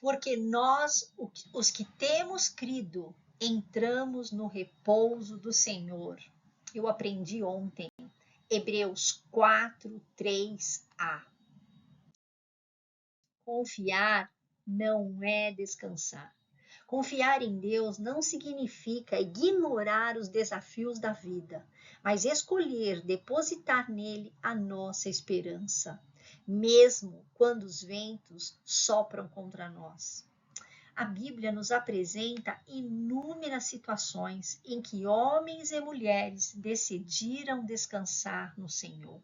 porque nós, os que temos crido, entramos no repouso do Senhor. Eu aprendi ontem, Hebreus 4, 3a. Confiar não é descansar. Confiar em Deus não significa ignorar os desafios da vida, mas escolher depositar nele a nossa esperança, mesmo quando os ventos sopram contra nós. A Bíblia nos apresenta inúmeras situações em que homens e mulheres decidiram descansar no Senhor.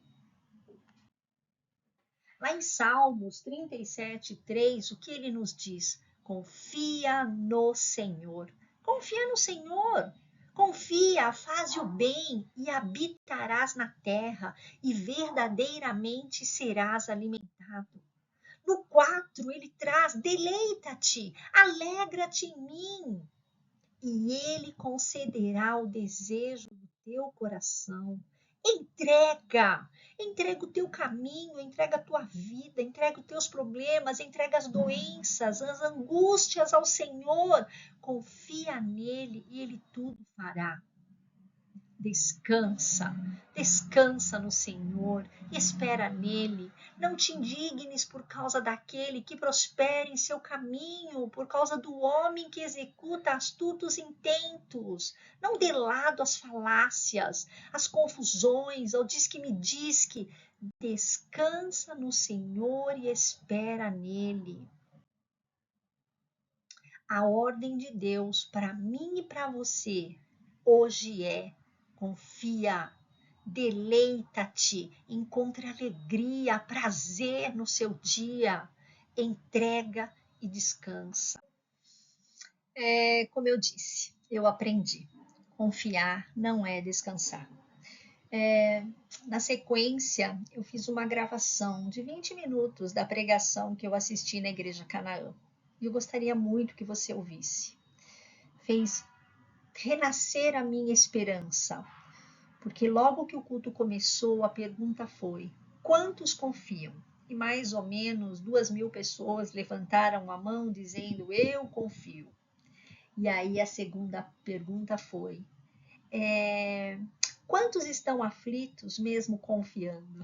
Lá em Salmos 37:3, o que ele nos diz? Confia no Senhor. Confia no Senhor. Confia, faz o bem e habitarás na terra e verdadeiramente serás alimentado. No 4, ele traz, deleita-te, alegra-te em mim, e ele concederá o desejo do teu coração. Entrega o teu caminho, entrega a tua vida, entrega os teus problemas, entrega as doenças, as angústias ao Senhor. Confia nele e ele tudo fará. Descansa no Senhor, espera nele. Não te indignes por causa daquele que prospera em seu caminho, por causa do homem que executa astutos intentos. Não dê lado às falácias, às confusões, ao diz-que-me-diz-que. Descansa no Senhor e espera nele. A ordem de Deus para mim e para você hoje é: confia, deleita-te, encontre alegria, prazer no seu dia, entrega e descansa. Como eu disse, eu aprendi, confiar não é descansar. Na sequência, eu fiz uma gravação de 20 minutos da pregação que eu assisti na Igreja Canaã. E eu gostaria muito que você ouvisse. Fez renascer a minha esperança, porque logo que o culto começou, a pergunta foi: quantos confiam? E mais ou menos 2.000 pessoas levantaram a mão dizendo: eu confio. E aí a segunda pergunta foi: quantos estão aflitos mesmo confiando?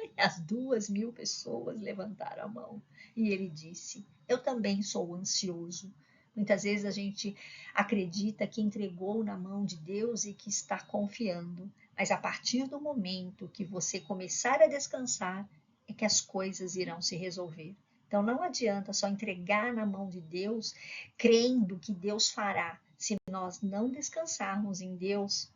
E as 2.000 pessoas levantaram a mão. E ele disse: eu também sou ansioso. Muitas vezes a gente acredita que entregou na mão de Deus e que está confiando. Mas a partir do momento que você começar a descansar, é que as coisas irão se resolver. Então não adianta só entregar na mão de Deus, crendo que Deus fará. Se nós não descansarmos em Deus,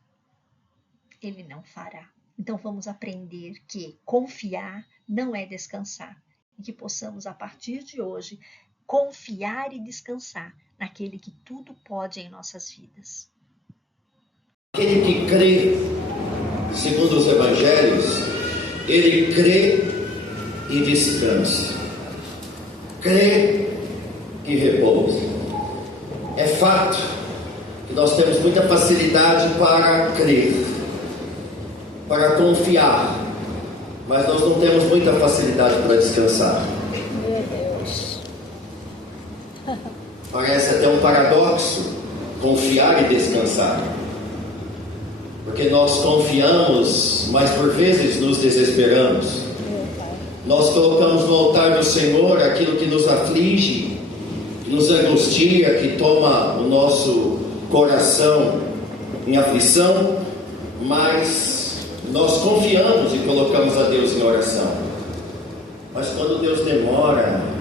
Ele não fará. Então vamos aprender que confiar não é descansar. E que possamos, a partir de hoje, confiar e descansar naquele que tudo pode em nossas vidas. Aquele que crê, segundo os evangelhos, ele crê e descansa. Crê e repousa. É fato que nós temos muita facilidade para crer, para confiar, mas nós não temos muita facilidade para descansar. Parece até um paradoxo confiar e descansar, porque nós confiamos, mas por vezes nos desesperamos. Nós colocamos no altar do Senhor aquilo que nos aflige, que nos angustia, que toma o nosso coração em aflição, mas nós confiamos e colocamos a Deus em oração. Mas quando Deus demora,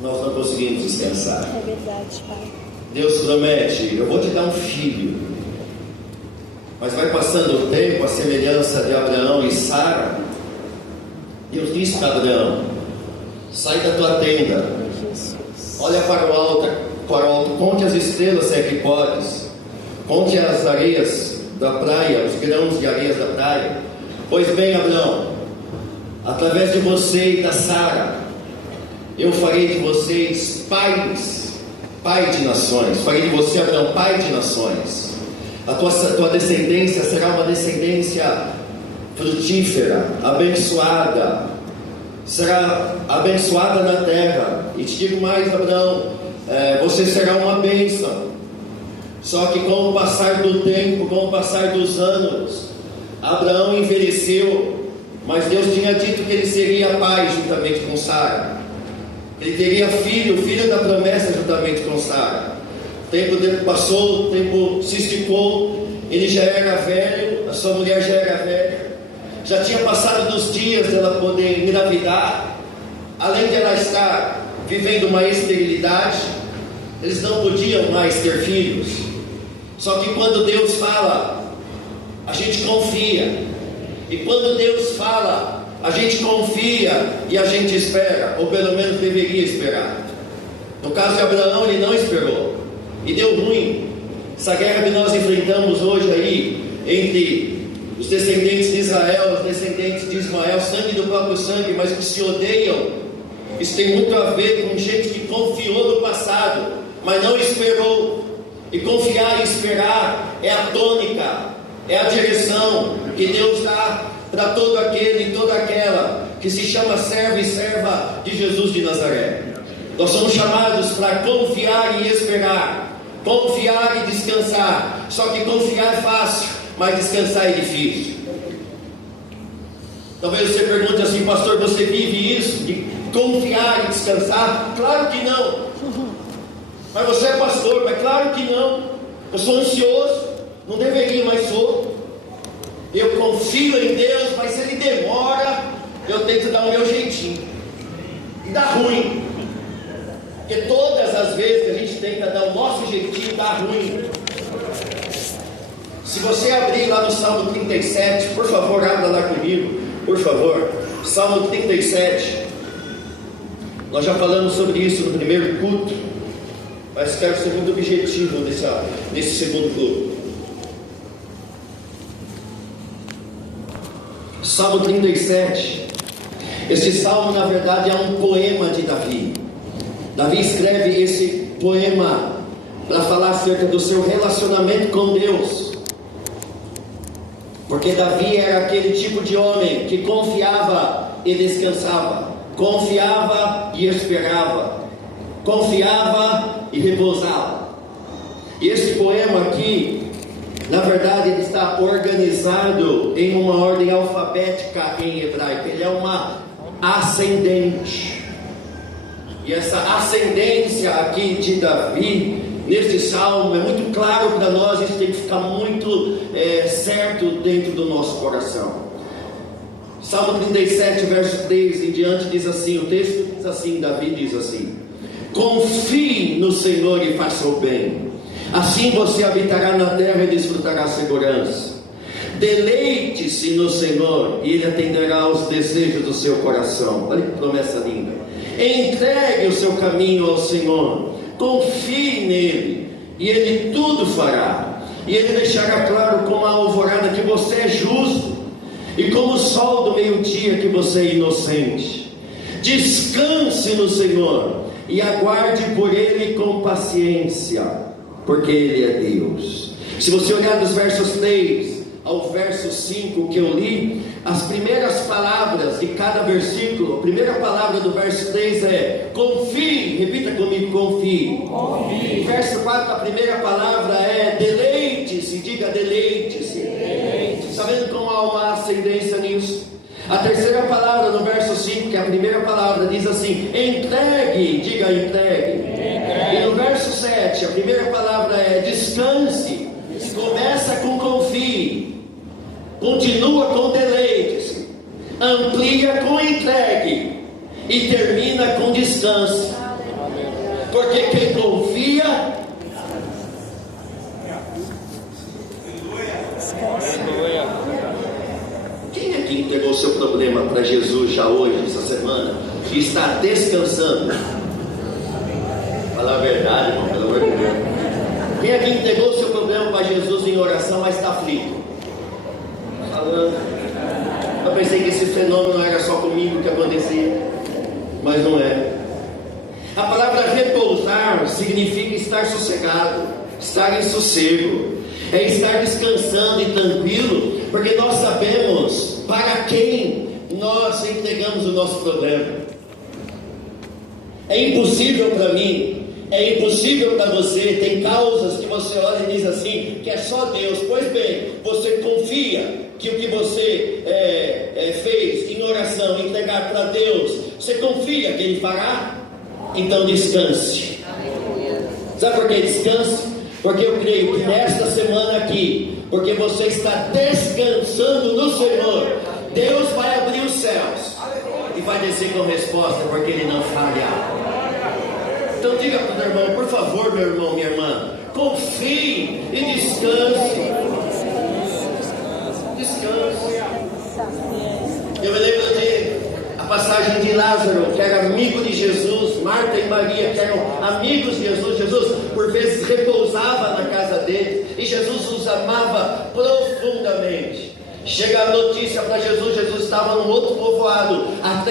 nós não conseguimos descansar. É verdade, Pai. Deus promete: eu vou te dar um filho. Mas vai passando o tempo, a semelhança de Abraão e Sara. Deus disse para Abraão: sai da tua tenda, olha para o alto, conte as estrelas se é que podes, conte as areias da praia, os grãos de areias da praia. Pois bem, Abraão, através de você e da Sara, eu farei de vocês pai de nações. Farei de você, Abraão, pai de nações. A tua descendência será uma descendência frutífera, abençoada. será abençoada na terra. E te digo mais, Abraão, você será uma bênção. Só que com o passar do tempo, com o passar dos anos, Abraão envelheceu, mas Deus tinha dito que ele seria pai juntamente com Sara. Ele teria filho da promessa juntamente com Sara. O tempo dele passou, o tempo se esticou, ele já era velho, a sua mulher já era velha, já tinha passado dos dias dela poder engravidar. Além de ela estar vivendo uma esterilidade, eles não podiam mais ter filhos. Só que quando Deus fala, a gente confia. E quando Deus fala, a gente confia e a gente espera, ou pelo menos deveria esperar. No caso de Abraão, ele não esperou e deu ruim. Essa guerra que nós enfrentamos hoje aí, entre os descendentes de Israel, os descendentes de Ismael, sangue do próprio sangue, mas que se odeiam, isso tem muito a ver com gente que confiou no passado, mas não esperou. E confiar e esperar é a tônica, é a direção que Deus dá para todo aquele e toda aquela que se chama servo e serva de Jesus de Nazaré. Nós somos chamados para confiar e esperar, confiar e descansar. Só que confiar é fácil, mas descansar é difícil. Talvez você pergunte assim: pastor, você vive isso de confiar e descansar? Claro que não. Mas você é pastor? Mas claro que não. Eu sou ansioso, não deveria, mas sou. Eu confio em Deus, mas se Ele demora, eu tento dar o meu jeitinho. E dá ruim. Porque todas as vezes que a gente tenta dar o nosso jeitinho, dá ruim. Se você abrir lá no Salmo 37, por favor, abra lá comigo, por favor. Salmo 37. Nós já falamos sobre isso no primeiro culto, mas quero ser muito objetivo nesse segundo culto. Salmo 37. Esse salmo, na verdade, é um poema de Davi. Davi escreve esse poema para falar acerca do seu relacionamento com Deus. Porque Davi era aquele tipo de homem que confiava e descansava, confiava e esperava, confiava e repousava. E esse poema aqui, na verdade, ele está organizado em uma ordem alfabética em hebraico. Ele é uma ascendente. E essa ascendência aqui de Davi, neste salmo, é muito claro para nós. Isso tem que ficar muito certo dentro do nosso coração. Salmo 37, verso 3 em diante diz assim, o texto diz assim, Davi diz assim: confie no Senhor e faça o bem, assim você habitará na terra e desfrutará segurança. Deleite-se no Senhor e Ele atenderá aos desejos do seu coração. Olha que promessa linda. Entregue o seu caminho ao Senhor, confie nele e Ele tudo fará. E Ele deixará claro como a alvorada que você é justo, e como o sol do meio-dia que você é inocente. Descanse no Senhor e aguarde por Ele com paciência, porque Ele é Deus. Se você olhar dos versos 3 ao verso 5 que eu li, as primeiras palavras de cada versículo, a primeira palavra do verso 3 é confie. Repita comigo: confie. Confie. Verso 4, a primeira palavra é deleite-se. Diga deleite-se. Está vendo como há uma ascendência nisso? A terceira palavra no verso 5, que é a primeira palavra, diz assim: entregue. Diga entregue. E no verso 7, a primeira palavra é descanse. Começa com confie, continua com deleite-se, amplia com entregue e termina com descanso. Porque quem confia Quem aqui entregou o seu problema para Jesus já hoje, essa semana, e está descansando? Fala a verdade, irmão, pelo amor de Deus. Quem aqui entregou o seu problema para Jesus em oração, mas está aflito? Falando. Eu pensei que esse fenômeno era só comigo que acontecia, mas não é. A palavra repousar significa estar sossegado, estar em sossego, é estar descansando e tranquilo, porque nós sabemos para quem nós entregamos o nosso problema. É impossível para mim, é impossível para você. Tem causas que você olha e diz assim, que é só Deus. Pois bem, você confia que o que você fez em oração, entregar para Deus, você confia que Ele fará? Então descanse. Sabe por que descanse? Porque eu creio que nesta semana aqui, porque você está descansando no Senhor, Deus vai abrir os céus e vai descer com resposta, porque Ele não falha. Então diga para o meu irmão, por favor, meu irmão, minha irmã, confie e descanse. Descanse. Eu me lembro a passagem de Lázaro, que era amigo de Jesus, Marta e Maria, que eram amigos de Jesus. Jesus, por vezes, repousava na casa deles, e Jesus os amava profundamente. Chega a notícia para Jesus, Jesus estava num outro povoado, a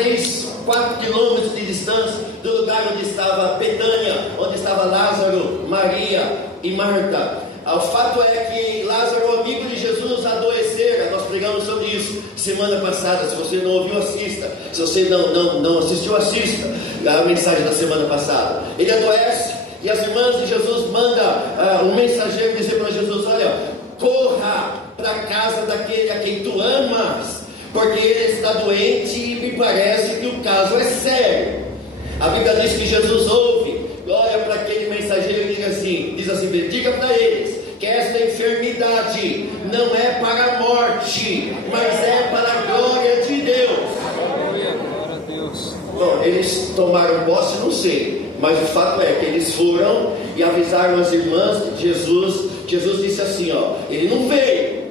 4 quilômetros de distância do lugar onde estava Betânia, onde estava Lázaro, Maria e Marta. O fato é que Lázaro, amigo de Jesus, adoecera. Nós pregamos sobre isso semana passada. Se você não ouviu, assista. Se você não assistiu, assista a mensagem da semana passada. Ele adoece e as irmãs de Jesus mandam um mensageiro dizer para Jesus: olha, corra para a casa daquele a quem tu amas, porque ele está doente e me parece que o caso é sério. A Bíblia diz que Jesus ouve, olha para aquele mensageiro e diz assim, diga para eles que esta enfermidade não é para a morte, mas é para a glória de Deus. Glória a Deus. Bom, eles tomaram posse, não sei, mas o fato é que eles foram e avisaram as irmãs de Jesus. Jesus disse assim, ele não veio,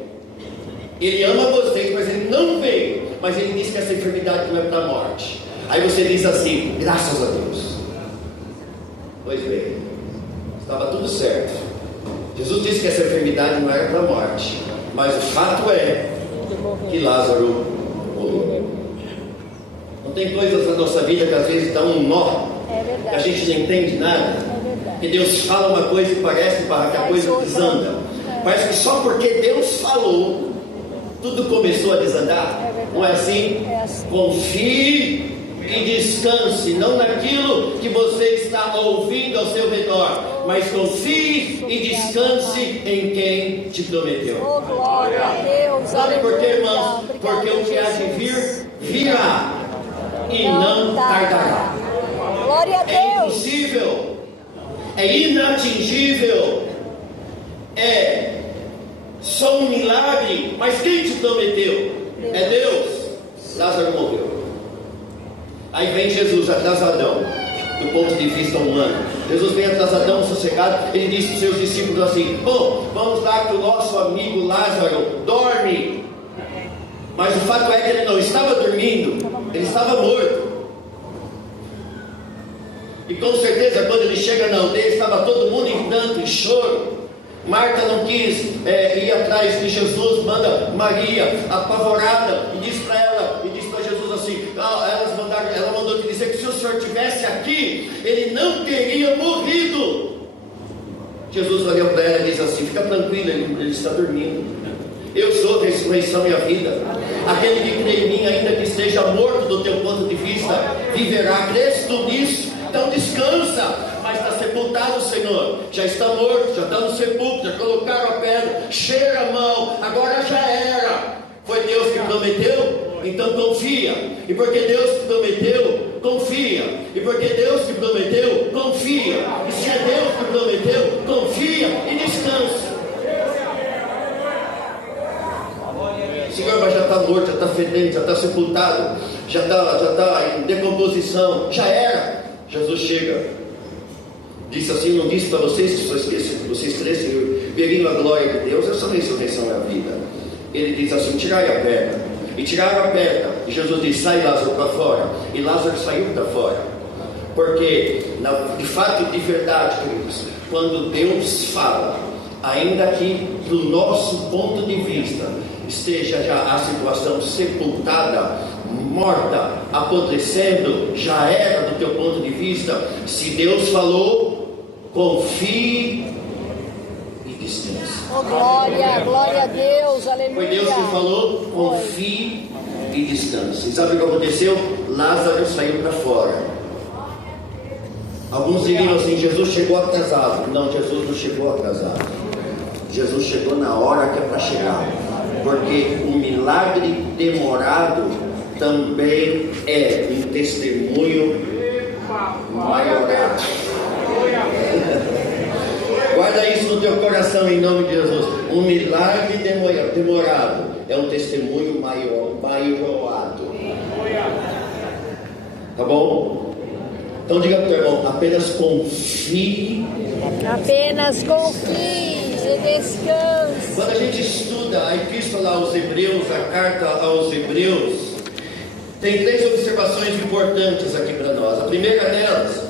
ele ama vocês, mas ele não veio, mas ele disse que essa enfermidade não é para a morte. Aí você diz assim, graças a Deus. Pois bem, estava tudo certo. Jesus disse que essa enfermidade não era para a morte, mas o fato é que Lázaro morreu. Não tem coisas na nossa vida que às vezes dão um nó, que a gente não entende nada, que Deus fala uma coisa e parece que a coisa desanda. Parece que só porque Deus falou, tudo começou a desandar. Não é assim? Confie e descanse, não naquilo que você está ouvindo ao seu redor, mas confie e descanse em quem te prometeu. Oh, glória a Deus. Sabe por quê, irmãos? Porque o que há de vir, virá e não tardará. Glória a É Deus. impossível, é inatingível, é só um milagre, mas quem te prometeu? É Deus. Lázaro morreu. Aí vem Jesus atrasadão, do ponto de vista humano. Jesus vem atrasadão, sossegado. Ele disse para os seus discípulos assim: bom, vamos lá que o nosso amigo Lázaro dorme. Mas o fato é que ele não estava dormindo, ele estava morto. E com certeza quando ele chega na aldeia, estava todo mundo em pranto, em choro. Marta não quis ir atrás de Jesus, manda Maria apavorada e diz para ela, e diz para Jesus assim, ela mandou te dizer que se o Senhor estivesse aqui, ele não teria morrido. Jesus olhou para ela e diz assim, fica tranquila, ele está dormindo. Eu sou a ressurreição e a vida. Aquele que crê em mim, ainda que esteja morto do teu ponto de vista, viverá. Crês tu nisso? Então descansa. Mas está sepultado, Senhor, já está morto, já está no sepulcro, já colocaram a pedra, cheira a mão, agora já era. Foi Deus que prometeu? Então confia. E porque Deus te prometeu, confia. E porque Deus te prometeu, confia. E se é Deus que prometeu, confia e descansa. Senhor, mas já está morto, já está fedendo, já está sepultado, já está em decomposição, já era. Jesus chega. Disse assim, não disse para vocês que vocês crescem e veriam a glória de Deus? Essa ressurreição é a vida. Ele diz assim, tirai a pedra. E tiraram a pedra. E Jesus disse, sai Lázaro para fora. E Lázaro saiu para fora. Porque, de fato, de verdade, queridos, quando Deus fala, ainda que do nosso ponto de vista esteja já a situação sepultada, morta, apodrecendo, já era do teu ponto de vista, se Deus falou, confie e descanse. Oh, glória a Deus, aleluia. Foi Deus que falou, confie e descanse. E sabe o que aconteceu? Lázaro saiu para fora. Alguns diriam assim: Jesus chegou atrasado. Não, Jesus não chegou atrasado. Jesus chegou na hora que é para chegar. Porque o milagre demorado também é um testemunho maiorado. Guarda isso no teu coração em nome de Jesus. Um milagre demorado é um testemunho maiorado. Tá bom? Então diga para o teu irmão: apenas confie. Apenas confie e descanse. Quando a gente estuda a epístola aos Hebreus, a carta aos Hebreus, tem 3 observações importantes aqui para nós. A primeira delas,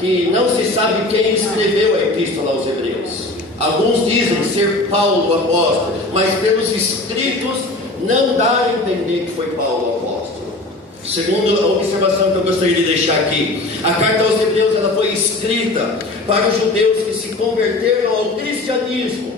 que não se sabe quem escreveu a epístola aos Hebreus. Alguns dizem ser Paulo o apóstolo, mas pelos escritos não dá a entender que foi Paulo o apóstolo. Segunda observação que eu gostaria de deixar aqui: a carta aos Hebreus ela foi escrita para os judeus que se converteram ao cristianismo,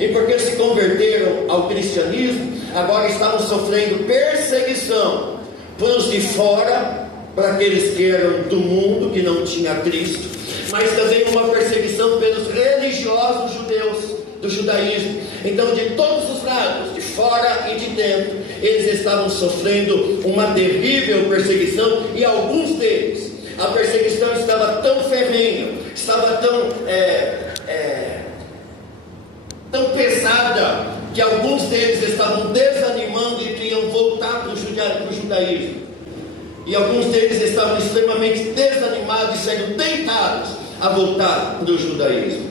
e porque se converteram ao cristianismo, agora estavam sofrendo perseguição por os de fora, para aqueles que eram do mundo, que não tinha Cristo, mas também uma perseguição pelos religiosos judeus do judaísmo. Então, de todos os lados, de fora e de dentro, eles estavam sofrendo uma terrível perseguição, e alguns deles, a perseguição estava tão ferrenha, estava tão pesada, que alguns deles estavam desanimando e queriam voltar para o judaísmo. E alguns deles estavam extremamente desanimados e sendo tentados a voltar para o judaísmo.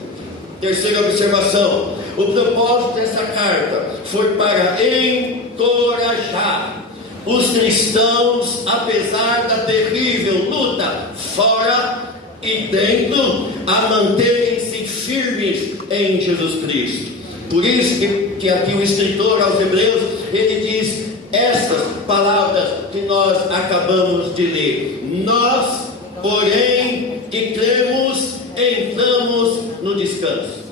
Terceira observação: o propósito dessa carta foi para encorajar os cristãos, apesar da terrível luta fora e dentro, a manterem-se firmes em Jesus Cristo. Por isso que aqui o escritor aos Hebreus, ele diz essas palavras que nós acabamos de ler: nós, porém, que cremos, entramos no descanso.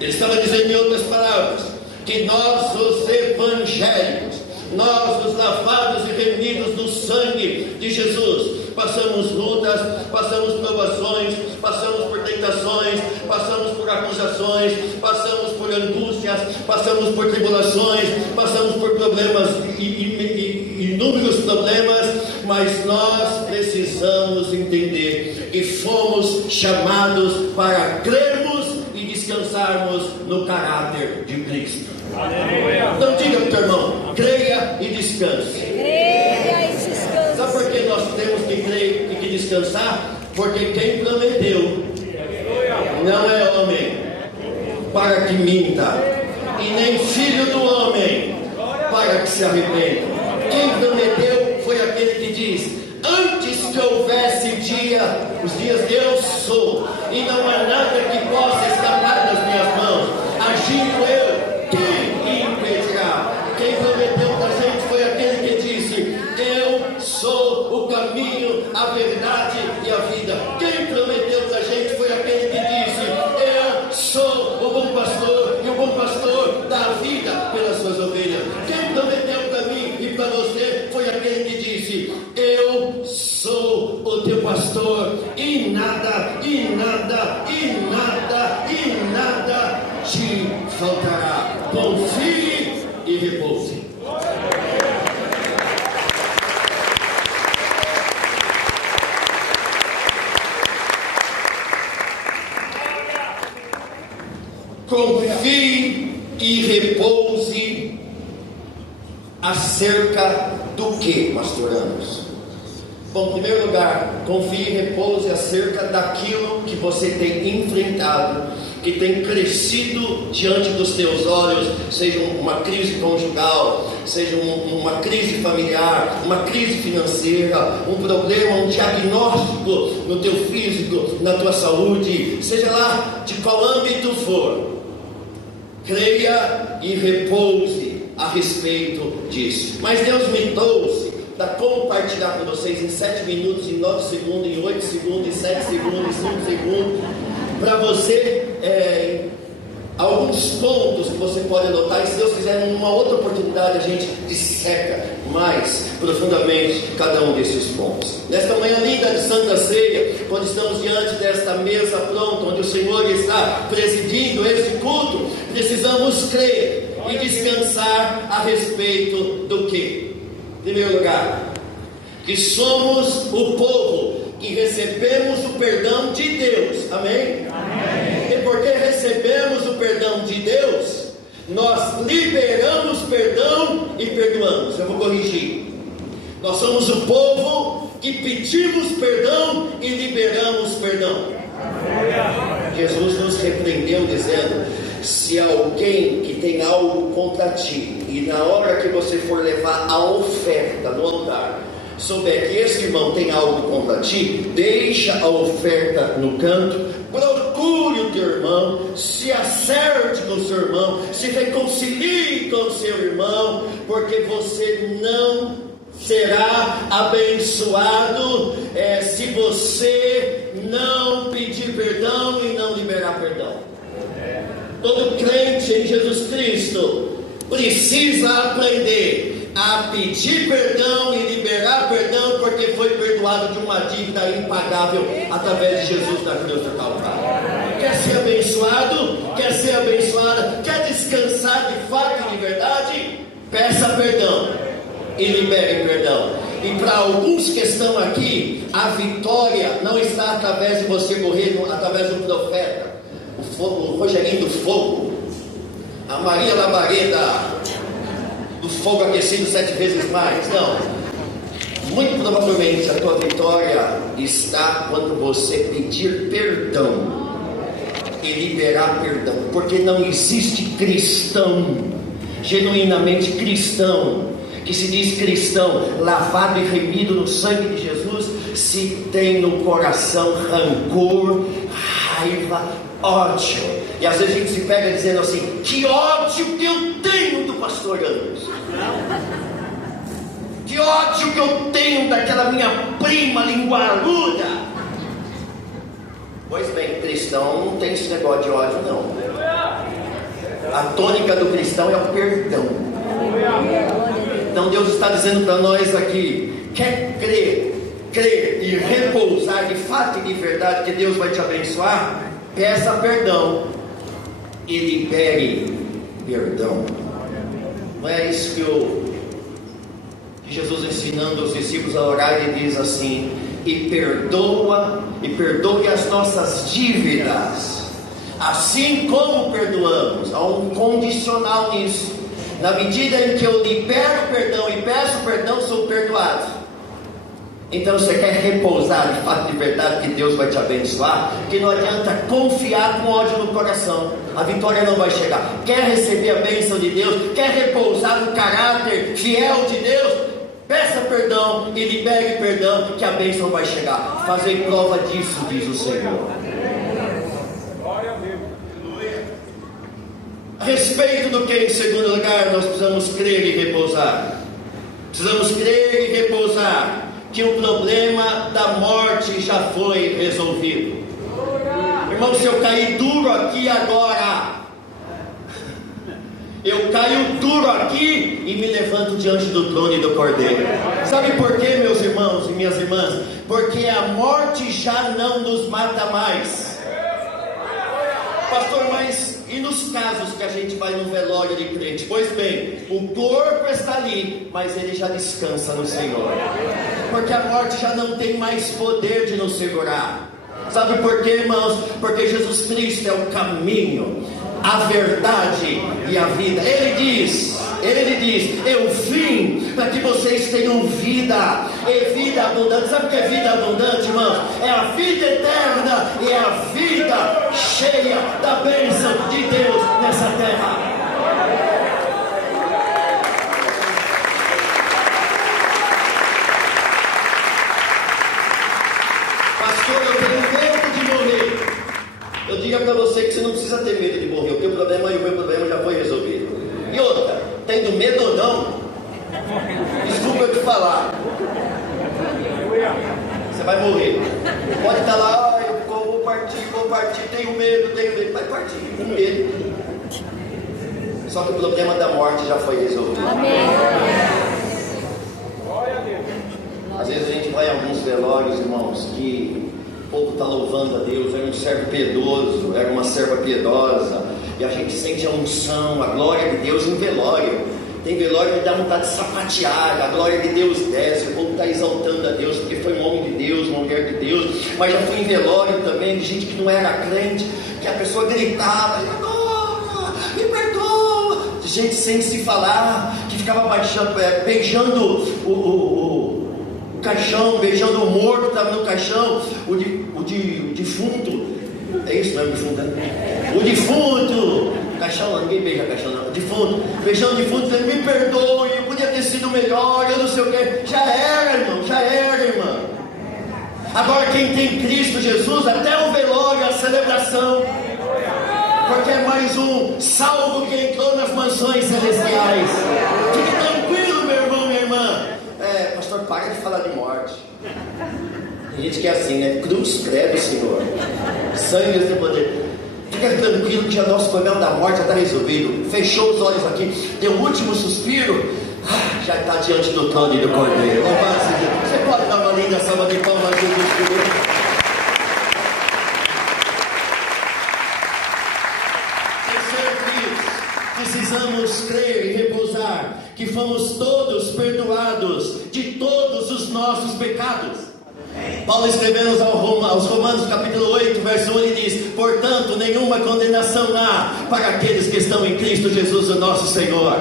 Ele estava dizendo, em outras palavras, que nós, os evangélicos, nós, os lavados e remidos do sangue de Jesus, passamos lutas, passamos provações, passamos por tentações, passamos por acusações, passamos por angústias, passamos por tribulações, passamos por problemas, inúmeros problemas, mas nós precisamos entender que fomos chamados para crermos e descansarmos no caráter de Cristo. Então diga para o teu irmão: creia e descanse. Creia e descanse. Sabe por que nós temos que crer e que descansar? Porque quem prometeu não é homem para que minta, e nem filho do homem para que se arrependa. Quem prometeu foi aquele que diz: antes que houvesse os dias eu sou, e não há nada que possa escapar das minhas mãos. Agindo eu, quem impedirá? Quem prometeu para a gente foi aquele que disse: eu sou o caminho, a verdade e a vida. Quem prometeu para a gente foi aquele que disse: eu sou o bom pastor, e o bom pastor dá a vida pelas suas ovelhas. Quem prometeu para mim e para você foi aquele que disse: eu sou o teu pastor, e nada te faltará. Confie e repouse. Confie e repouse acerca do que, pastor Amos? Bom, em primeiro lugar, confie e repouse acerca daquilo que você tem enfrentado, que tem crescido diante dos teus olhos, seja uma crise conjugal, seja uma crise familiar, uma crise financeira, um problema, um diagnóstico no teu físico, na tua saúde, seja lá de qual âmbito for. Creia e repouse a respeito disso. Mas Deus me trouxe para compartilhar com vocês em 7 minutos, em 9 segundos, em 8 segundos, em 7 segundos, em 5 segundos, para você alguns pontos que você pode anotar, e se Deus quiser, numa outra oportunidade a gente disseca mais profundamente cada um desses pontos. Nesta manhã linda de Santa Ceia, quando estamos diante desta mesa pronta, onde o Senhor está presidindo este culto, precisamos crer e descansar a respeito do que? Em primeiro lugar, que somos o povo que recebemos o perdão de Deus. Amém? Amém. E porque recebemos o perdão de Deus, nós liberamos perdão e perdoamos. Eu vou corrigir. Nós somos o povo que pedimos perdão e liberamos perdão. Jesus nos repreendeu dizendo: se alguém que tem algo contra ti, e na hora que você for levar a oferta no altar, souber que esse irmão tem algo contra ti, deixa a oferta no canto, procure o teu irmão, se acerte com o seu irmão, se reconcilie com o seu irmão, porque você não será abençoado se você não pedir perdão e não liberar perdão. Todo crente em Jesus Cristo precisa aprender a pedir perdão e liberar perdão, porque foi perdoado de uma dívida impagável através de Jesus na cruz do Calvário. Quer ser abençoado? Quer ser abençoada? Quer descansar de fato e de verdade? Peça perdão e libere perdão. E para alguns que estão aqui, a vitória não está através de você morrer, através do profeta, o Rogerinho do fogo, a Maria Labareda do fogo aquecido 7 vezes mais. Não, muito provavelmente a tua vitória está quando você pedir perdão e liberar perdão, porque não existe cristão, genuinamente cristão, que se diz cristão, lavado e remido no sangue de Jesus, se tem no coração rancor, raiva, ódio. E às vezes a gente se pega dizendo assim: que ódio que eu tenho do pastor Anderson, que ódio que eu tenho daquela minha prima linguaruda. Pois bem, cristão não tem esse negócio de ódio, não. A tônica do cristão é o perdão. Então Deus está dizendo para nós aqui: quer crer e repousar de fato e de verdade que Deus vai te abençoar? Peça perdão e libere perdão. Não é isso que Jesus, ensinando os discípulos a orar, ele diz assim: e perdoe as nossas dívidas, assim como perdoamos. Há um condicional nisso. Na medida em que eu libero perdão e peço perdão, sou perdoado. Então você quer repousar de fato de verdade que Deus vai te abençoar? Que não adianta confiar com ódio no coração, a vitória não vai chegar. Quer receber a bênção de Deus? Quer repousar no caráter fiel de Deus? Peça perdão e libere perdão, que a bênção vai chegar. Fazei prova disso, diz o Senhor. A respeito do que, em segundo lugar, nós precisamos crer e repousar. Precisamos crer e repousar que o problema da morte já foi resolvido. Irmão, se eu cair duro aqui agora, eu caio duro aqui e me levanto diante do trono e do Cordeiro. Sabe por quê, meus irmãos e minhas irmãs? Porque a morte já não nos mata mais. Pastor, mas e nos casos que a gente vai no velório de crente? Pois bem, o corpo está ali, mas ele já descansa no Senhor, porque a morte já não tem mais poder de nos segurar. Sabe por quê, irmãos? Porque Jesus Cristo é o caminho, a verdade e a vida. Ele diz, eu vim para que vocês tenham vida, e vida abundante. Sabe o que é vida abundante, irmãos? É a vida eterna e é a vida cheia da bênção de Deus nessa terra. Pastor, eu tenho medo de morrer. Eu digo para você que você não precisa ter medo de morrer. O teu problema e o meu problema já foi resolvido. E outra, tendo medo ou não, desculpa eu te falar, você vai morrer. Pode estar lá: eu vou partir, tenho medo, vai partir com medo. Só que o problema da morte já foi resolvido. Amém. Às vezes a gente vai a alguns velórios, irmãos, que o povo está louvando a Deus, era um servo piedoso, era uma serva piedosa, e a gente sente a unção, a glória de Deus em velório. Tem velório que dá vontade de sapatear, a glória de Deus desce, o povo está exaltando a Deus, porque foi um homem de Deus, uma mulher de Deus. Mas já fui em velório também, de gente que não era crente, que a pessoa gritava, agora, me perdoa, de gente sem se falar, que ficava beijando o caixão, beijando o morto que estava no caixão, o defunto, é isso mesmo, defunto, né? O defunto, caixão, ninguém beija caixão não, o defunto, beijando o defunto, dizendo, me perdoe, eu podia ter sido melhor, eu não sei o que, já era, irmão, já era, irmã. Agora quem tem Cristo Jesus, até o velório, a celebração, porque é mais um salvo que entrou nas mansões celestiais. Fique tranquilo, meu irmão, minha irmã. Pastor, para de falar de morte. Tem gente que é assim, né? Cruz, credo, Senhor. Sangue e poder. Fica tranquilo que o nosso problema da morte já está resolvido. Fechou os olhos aqui, deu o último suspiro, já está diante do trono e do Cordeiro. Você pode dar uma linda salva de palmas a Jesus Cristo. Precisamos crer e repousar que fomos todos perdoados de todos os nossos pecados. Paulo escrevendo aos Romanos capítulo 8, verso 1, ele diz, portanto nenhuma condenação há para aqueles que estão em Cristo Jesus o nosso Senhor.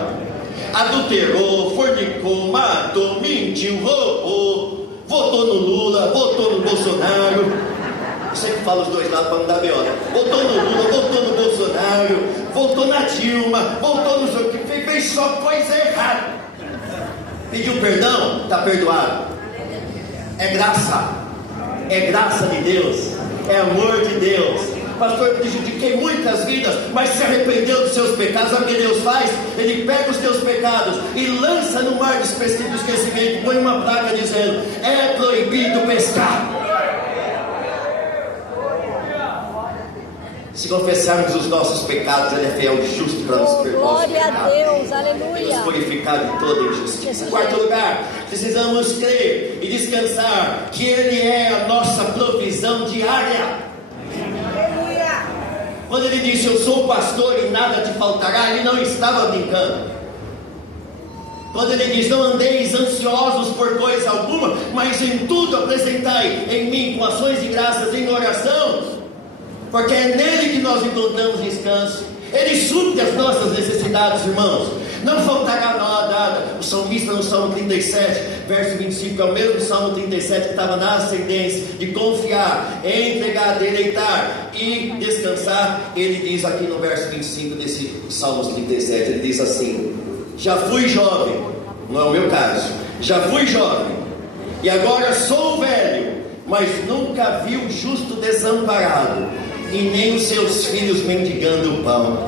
Adulterou, fornicou, matou, mentiu, roubou, votou no Lula, votou no Bolsonaro. Eu sempre falo os dois lados para não dar B.O. Votou no Lula, votou no Bolsonaro, votou na Dilma, votou no jogo, fez só coisa errada. Pediu perdão, está perdoado. É graça de Deus, é amor de Deus. Pastor, eu prejudiquei muitas vidas, mas se arrependeu dos seus pecados. Sabe o que Deus faz? Ele pega os teus pecados e lança no mar do esquecimento, põe uma placa dizendo, é proibido pescar. Se confessarmos os nossos pecados, Ele é fiel e justo para nos perdoar. Glória a Deus, aleluia. E nos purificar de toda injustiça. Em quarto lugar, precisamos crer e descansar que Ele é a nossa provisão diária. Aleluia. Quando Ele disse, eu sou o pastor e nada te faltará, Ele não estava brincando. Quando Ele diz, não andeis ansiosos por coisa alguma, mas em tudo apresentai em mim com ações de graças em oração, porque é nele que nós encontramos descanso. Ele supre as nossas necessidades, irmãos. Não faltará nada. O salmista no Salmo 37, verso 25, é o mesmo Salmo 37 que estava na ascendência de confiar, entregar, deleitar e descansar. Ele diz aqui no verso 25 desse Salmo 37, ele diz assim, já fui jovem, não é o meu caso, já fui jovem e agora sou velho, mas nunca vi o justo desamparado e nem os seus filhos mendigando o pão.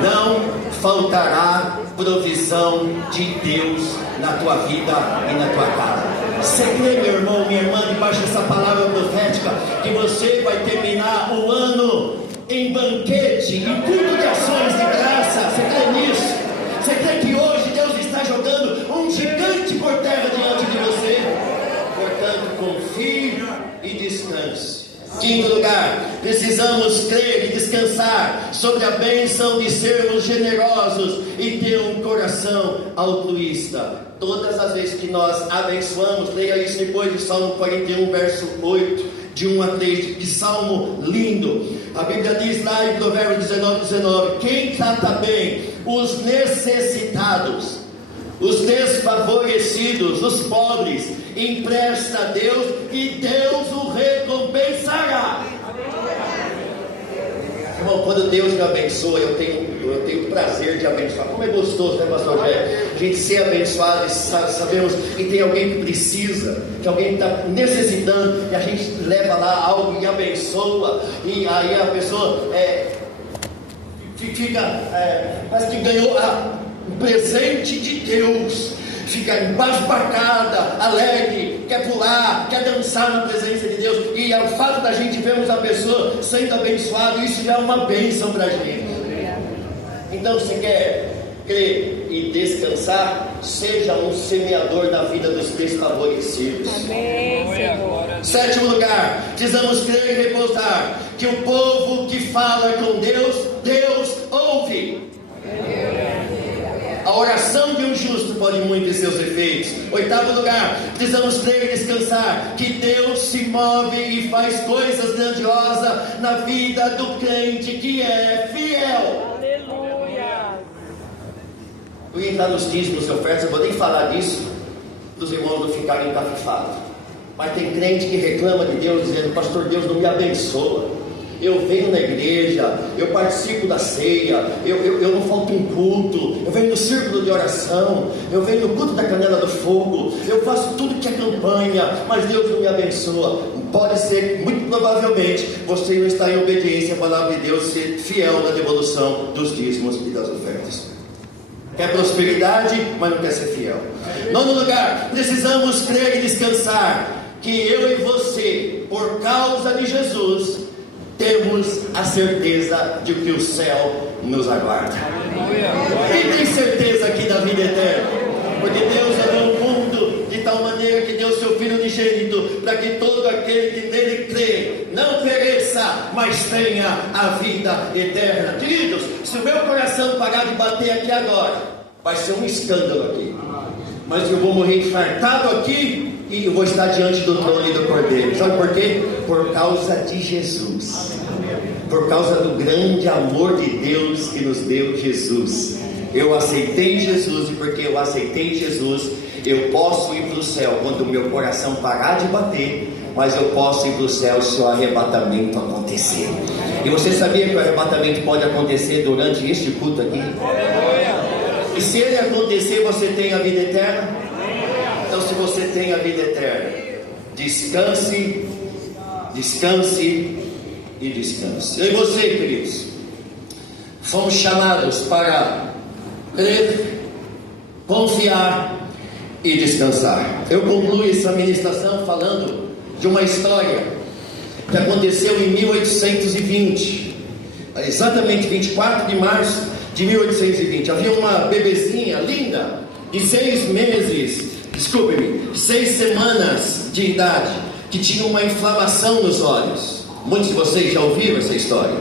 Não faltará provisão de Deus na tua vida e na tua casa. Você crê, meu irmão, minha irmã, debaixo dessa palavra profética, que você vai terminar o ano em banquete, em culto de ações de graça? Você crê nisso? Você crê que hoje Deus está jogando um gigante por terra diante de você? Portanto, confie e descanse. Quinto lugar, precisamos crer e descansar sobre a bênção de sermos generosos e ter um coração altruísta. Todas as vezes que nós abençoamos, leia isso depois de Salmo 41, verso 8, de 1 a 3, que salmo lindo. A Bíblia diz lá em Provérbios 19, quem trata bem os necessitados, os desfavorecidos, os pobres, empresta a Deus e Deus o recompensará. Irmão, quando Deus me abençoa, eu tenho o prazer de abençoar. Como é gostoso, né, pastor Jé? A gente ser abençoado e sabemos que tem alguém que precisa, que alguém está necessitando, e a gente leva lá algo e abençoa, e aí a pessoa parece que ganhou um presente de Deus, fica embasbacada, alegre, quer pular, quer dançar na presença de Deus, e ao fato da gente vermos a pessoa sendo abençoada, isso já é uma bênção para a gente. Então, se quer crer e descansar, seja um semeador da vida dos desfavorecidos. Amém, Senhor. Sétimo lugar, precisamos crer e repousar que o povo que fala com Deus, Deus ouve. A oração de um justo pode muito em seus efeitos. Oitavo lugar, precisamos crer e descansar que Deus se move e faz coisas grandiosas na vida do crente que é fiel. Aleluia. Eu ia entrar nos dízimos e ofertas, eu vou nem falar disso, para os irmãos não ficarem encafifados. Mas tem crente que reclama de Deus, dizendo: pastor, Deus não me abençoa. Eu venho na igreja, eu participo da ceia, eu não falto um culto, eu venho no círculo de oração, eu venho no culto da canela do fogo, eu faço tudo que é campanha, mas Deus não me abençoa. Pode ser, muito provavelmente, você não está em obediência à palavra de Deus, ser fiel na devolução dos dízimos e das ofertas. Quer prosperidade, mas não quer ser fiel. Nono lugar, precisamos crer e descansar que eu e você, por causa de Jesus, temos a certeza de que o céu nos aguarda. Quem tem certeza aqui da vida eterna? Porque Deus amou o mundo de tal maneira que deu seu Filho unigênito, para que todo aquele que nele crê não pereça, mas tenha a vida eterna. Queridos, se o meu coração parar de bater aqui agora, vai ser um escândalo aqui. Mas eu vou morrer infartado aqui e eu vou estar diante do trono e do Cordeiro. Sabe por quê? Por causa de Jesus. Por causa do grande amor de Deus que nos deu Jesus. Eu aceitei Jesus, e porque eu aceitei Jesus, eu posso ir para o céu quando o meu coração parar de bater, mas eu posso ir para o céu se o arrebatamento acontecer. E você sabia que o arrebatamento pode acontecer durante este culto aqui? E se ele acontecer, você tem a vida eterna? Então, se você tem a vida eterna, descanse, descanse e descanse. E você, queridos, fomos chamados para crer, confiar e descansar. Eu concluo essa ministração falando de uma história que aconteceu em 1820, exatamente 24 de março de 1820. Havia uma bebezinha linda, de 6 semanas de idade, que tinha uma inflamação nos olhos. Muitos de vocês já ouviram essa história.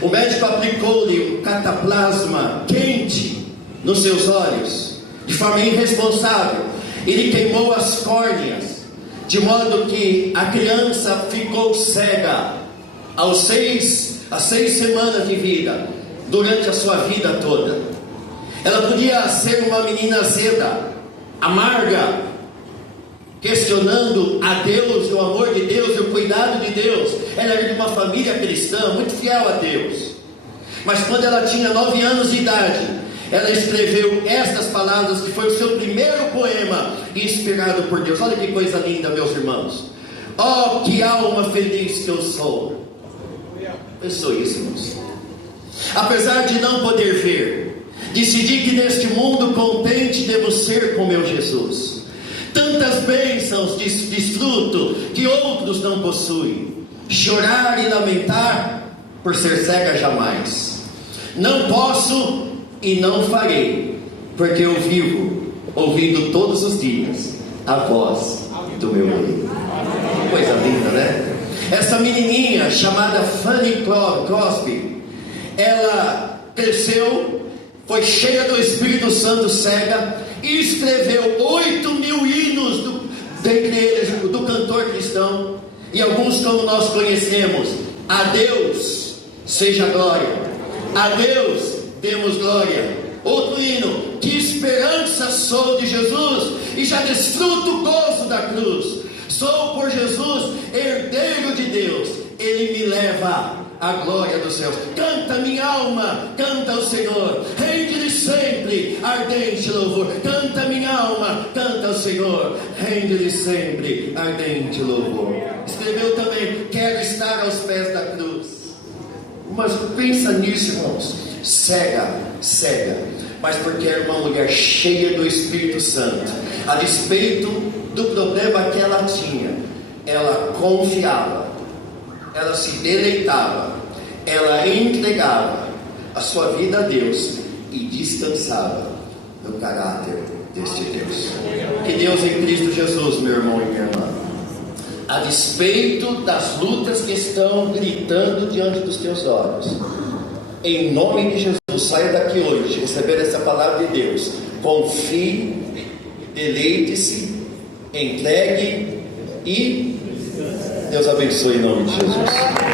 O médico aplicou-lhe um cataplasma quente nos seus olhos, de forma irresponsável. Ele queimou as córneas, de modo que a criança ficou cega às 6 semanas de vida, durante a sua vida toda. Ela podia ser uma menina azeda, amarga, questionando a Deus, o amor de Deus e o cuidado de Deus. Ela era de uma família cristã, muito fiel a Deus. Mas quando ela tinha 9 anos de idade, ela escreveu estas palavras, que foi o seu primeiro poema inspirado por Deus. Olha que coisa linda, meus irmãos. Oh, que alma feliz que eu sou. Pensou isso, irmãos? Apesar de não poder ver, decidi que neste mundo contente devo ser com meu Jesus. Tantas bênçãos desfruto que outros não possuem. Chorar e lamentar por ser cega jamais. Não posso e não farei, porque eu vivo ouvindo todos os dias a voz do meu rei. Coisa linda, né? Essa menininha chamada Fanny Crosby, ela cresceu, foi cheia do Espírito Santo, cega, e escreveu 8.000 hinos dentre eles do cantor cristão, e alguns como nós conhecemos. A Deus seja glória, a Deus demos glória. Outro hino: que esperança sou de Jesus, e já desfruto o gozo da cruz. Sou por Jesus herdeiro de Deus, Ele me leva à glória dos céus. Canta minha alma, canta ao Senhor, rende-lhe sempre ardente louvor. Canta minha alma, canta ao Senhor, rende-lhe sempre ardente louvor. Escreveu também: quero estar aos pés da cruz. Mas pensa nisso, irmãos. Cega, mas porque era uma mulher cheia do Espírito Santo. A despeito do problema que ela tinha, ela confiava, ela se deleitava, ela entregava a sua vida a Deus, e descansava no caráter deste Deus. Que Deus em Cristo Jesus, meu irmão e minha irmã, a despeito das lutas que estão gritando diante dos teus olhos, em nome de Jesus, saia daqui hoje, receber essa palavra de Deus, confie, deleite-se, entregue e Deus abençoe em nome de Jesus.